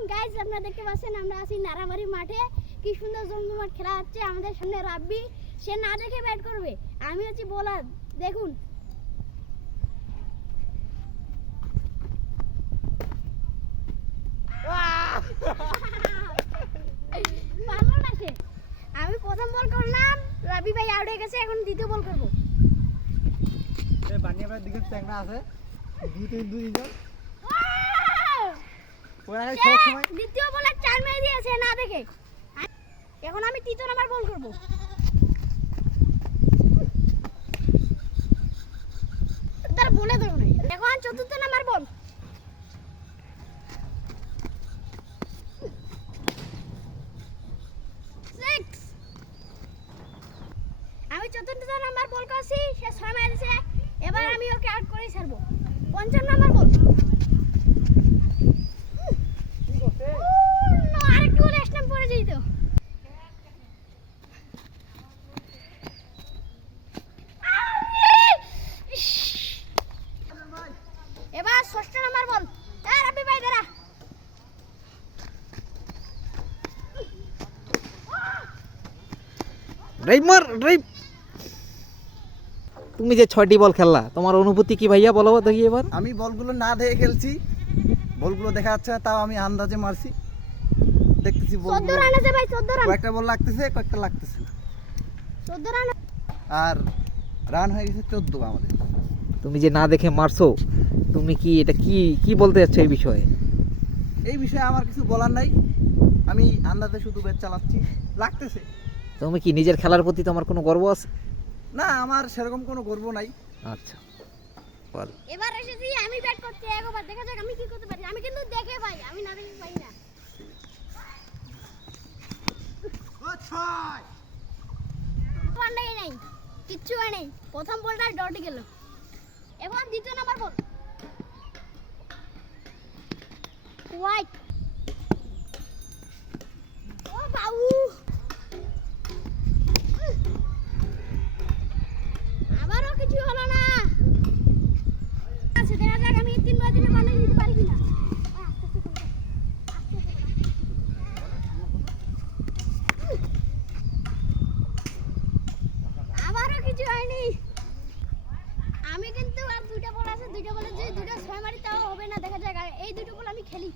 এখন গাইস আপনারা দেখতে পাচ্ছেন আমরা আছি নারাবাড়ি মাঠে। কি সুন্দর জমজমাট খেলা হচ্ছে। আমাদের সামনে রাব্বি, সে না দেখে ব্যাট করবে। আমি হচ্ছি বোলার, দেখুন। পারবো না সে। আমি প্রথম বল করলাম, রাব্বি ভাই আউট হয়ে গেছে। এখন দ্বিতীয় বল করবো। বানিয়াপাড়ার দিকে ট্যাংরা আছে, দুইজন দ্বিতীয় বলে 4 মেরে দিয়েছে না দেখে। এখন আমি তৃতীয় নাম্বার বল করব। তার বলে দেব না। এখন চতুর্থ নাম্বার বল। আমি চতুর্থ নাম্বার বল করছি, সে 6 মেরে দিয়েছে। এবার আমি ওকে আউট করে ছাড়বো। পঞ্চম নাম্বার বল। আরেকটু বলে স্ট্যাম্প পড়ে যেত। এবার ষষ্ঠ নাম্বার বল। রাব্বি ভাই দাঁড়া। তুমি যে 6টি বল খেললা, তোমার অনুভূতি কি ভাইয়া বলো দেখি এবার। আমি বলগুলো না দেখে খেলছি, বলগুলো দেখা যাচ্ছে না, তাও আমি আন্দাজে মারছি। দেখতেছি 14 রান আছে ভাই, 14 রান। কয়েকটা বল লাগতেছে, কয়েকটা লাগতেছে না। 14 রান আর রান হয়ে গেছে 14 আমাদের। তুমি যে না দেখে মারছো, তুমি কি এটা কি বলতে যাচ্ছ এই বিষয়ে? এই বিষয়ে আমার কিছু বলার নাই, আমি আন্দাজে শুধু ব্যাট চালাচ্ছি, লাগতেছে। তুমি কি নিজের খেলার প্রতি তোমার কোনো গর্ব আছে? না, আমার সেরকম কোনো গর্ব নাই। আচ্ছা বল। এবার এসেছি আমি ব্যাট করতে। একবার দেখা যাক আমি কি করতে পারি। আমি কিন্তু দেখে ভাই, আমি না দেখে পাই না। পান্ডাই নাই, কিচ্ছু হয় নাই। প্রথম বলটা ডটে গেল। এবার দ্বিতীয় নাম্বার বল। হোয়াইট। ও বাবু, আবারও কিছু হলো না। আচ্ছা দেখা যাক আমি 3 বার দিনে বানিয়ে দিতে পারি কিনা। আবারও কিছু হয়নি। আমি কিন্তু আর 2টা বল আছে, 2টা বলে যে 2টা 6 মারি তাও হবে না। দেখা যাক, এই 2টো বল আমি খেলি।